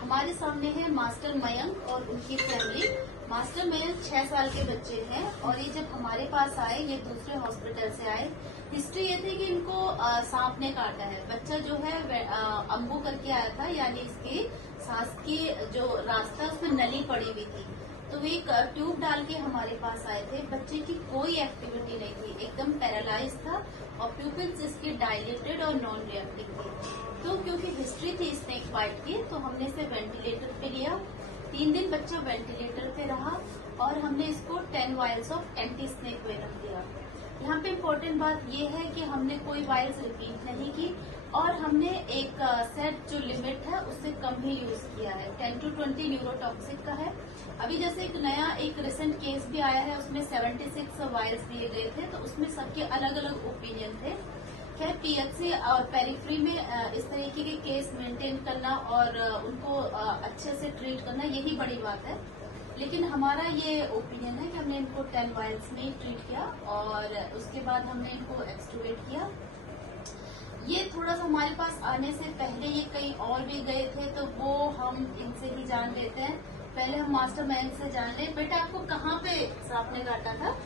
हमारे सामने है मास्टर मयंक और उनकी फैमिली। मास्टर मयंक 6 साल के बच्चे हैं और ये जब हमारे पास आए, ये दूसरे हॉस्पिटल से आए। हिस्ट्री ये थी कि इनको सांप ने काटा है। बच्चा जो है अम्बू करके आया था, यानी इसकी सांस की जो रास्ता उसमें नली पड़ी हुई थी। तो वे एक ट्यूब डाल के हमारे पास आए थे। बच्चे की कोई एक्टिविटी नहीं थी, एकदम पैरालाइज था और प्यूपिल्स इसकी डायलेटेड और नॉन रिएक्टिव थी। तो क्योंकि हिस्ट्री थी स्नेक बाइट की, तो हमने इसे वेंटिलेटर पे लिया। 3 दिन बच्चा वेंटिलेटर पे रहा और हमने इसको 10 vials of anti snake venom दिया। यहाँ पे इम्पोर्टेंट बात ये है कि हमने कोई वायल्स रिपीट नहीं की और हमने एक सेट जो लिमिट है उससे कम ही यूज किया है। 10 to 20 न्यूरोटॉक्सिक का है। अभी जैसे एक रिसेंट केस भी आया है, उसमें 76 वायल्स दिए गए थे, तो उसमें सबके अलग अलग ओपिनियन थे। खैर, पीएचसी और पेरिफ्री में इस तरीके के केस मेंटेन करना और उनको अच्छे से ट्रीट करना, यही बड़ी बात है। लेकिन हमारा ये ओपिनियन है कि हमने इनको 10 वायल्स में ट्रीट किया और उसके बाद हमने इनको एक्सट्यूबेट किया। ये थोड़ा सा हमारे पास आने से पहले ये कहीं और भी गए थे, तो वो हम इनसे ही जान लेते हैं। पहले हम मास्टर मयंक से जान ले। बेटा, आपको कहाँ पे सांप ने काटा था?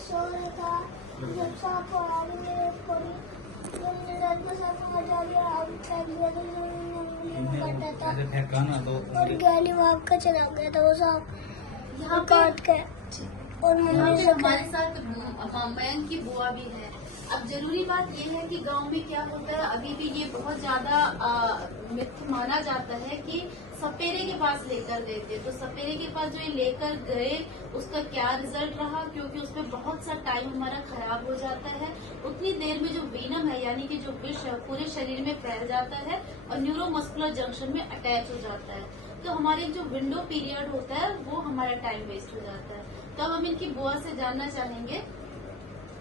सो रहा था, जब सांप आया मेरे ऊपर, सांप हटा लिया, फेंक दिया तो काटा था और गली भाग कर चला गया था वो सांप यहाँ काट के। और मम्मी हमारे साथ मयंक की बुआ भी है। अब जरूरी बात ये है कि गांव में क्या होता है, अभी भी ये बहुत ज्यादा मिथ माना जाता है कि सपेरे के पास लेकर गए थे। तो सपेरे के पास जो ये लेकर गए, उसका क्या रिजल्ट रहा, क्योंकि उसमें बहुत सा टाइम हमारा खराब हो जाता है। उतनी देर में जो वीनम है, यानी कि जो विष पूरे शरीर में फैल जाता है और न्यूरोमस्कुलर जंक्शन में अटैच हो जाता है, तो हमारे जो विंडो पीरियड होता है वो हमारा टाइम वेस्ट हो जाता है। तो अब हम इनकी बुआ से जानना चाहेंगे।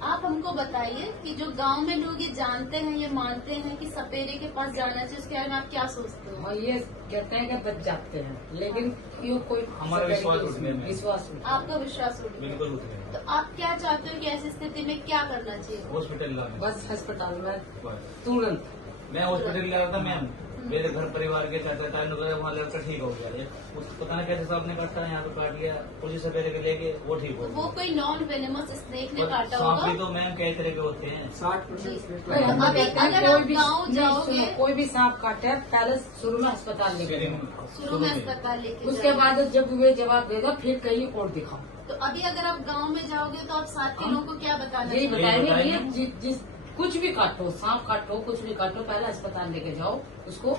आप हमको बताइए कि जो गांव में लोग ये जानते हैं, ये मानते हैं कि सपेरे के पास जाना चाहिए, उसके बारे में आप क्या सोचते हो? और ये कहते हैं कि बच जाते हैं, लेकिन क्यों कोई हमारा विश्वास आपका विश्वास उठ गया। बिल्कुल उठ गया। तो आप क्या चाहते हो कि ऐसी स्थिति में क्या करना चाहिए? हॉस्पिटल लाना। बस अस्पताल में तुरंत। मैं हॉस्पिटल गया था मैम, मेरे घर परिवार के चाचा ताई वहाँ लड़का ठीक हो गया। उसको पता नहीं कैसे साहब ने काटा, यहाँ पे काट लिया, उसी सपेरे के लेके वो ठीक हो गया। वो कोई नॉन वेनेमस स्नेक ने काटा सांप भी होगा। तो मैम कई तरह के होते हैं। 60% अभी अगर आप गाँव जाओगे, कोई भी सांप काटे पहले शुरू में अस्पताल लेके शुरू में अस्पताल लेके उसके जाओ। बाद जब वे जवाब देगा फिर कहीं और दिखाओ। तो अभी अगर आप गांव में जाओगे तो आप साथ के लोगों को क्या बताना यही चाहिए? बताएंगे जिस कुछ भी काटो, सांप काटो, कुछ भी काटो, पहले अस्पताल लेके जाओ उसको।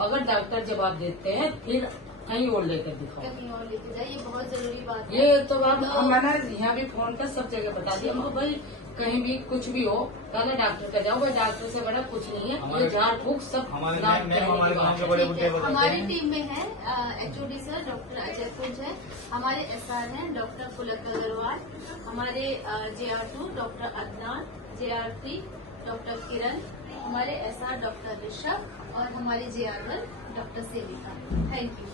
अगर डॉक्टर जवाब देते हैं फिर कहीं और लेकर दिखाओ। कहीं और लेके जाए, ये बहुत जरूरी बात है। ये तो मैंने यहाँ भी फोन कर सब जगह बता दिया। हमको भाई कहीं भी कुछ भी हो पहले डॉक्टर का जाओ, भाई डॉक्टर से बड़ा कुछ नहीं है। ये झाड़ फूक सब हमारे गाँव के बड़े बुढ़े हमारी टीम में है HOD सर डॉक्टर अजय कुंज है, हमारे SR हैं डॉक्टर पुलक अग्रवाल, हमारे JR2 doctor Adnan, JR3 doctor किरण, हमारे SR डॉक्टर ऋषभ और हमारे JR1 डॉक्टर सेविका। Thank you.